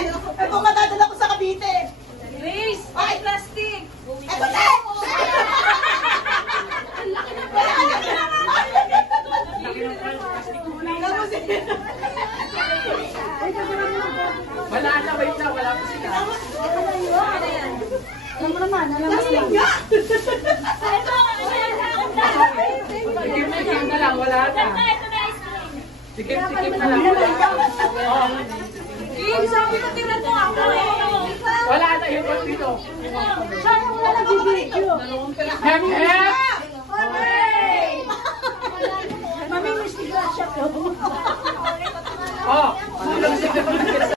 yan. Ito matadala ko sa Cavite. Grace, ay plastic. Ito na! Ang laki ng plastic. Wala na, wait na, wala pa sila. Alam mo naman, alam mo naman. Tikim na lang, wala na. Tikim na lang, wala na. Kim, sabi ko tingnan mo ako. Wala na, yung ba't dito? Sayang wala lang bibidyo. Hem, hem! Mami, miss ni Gracia ko.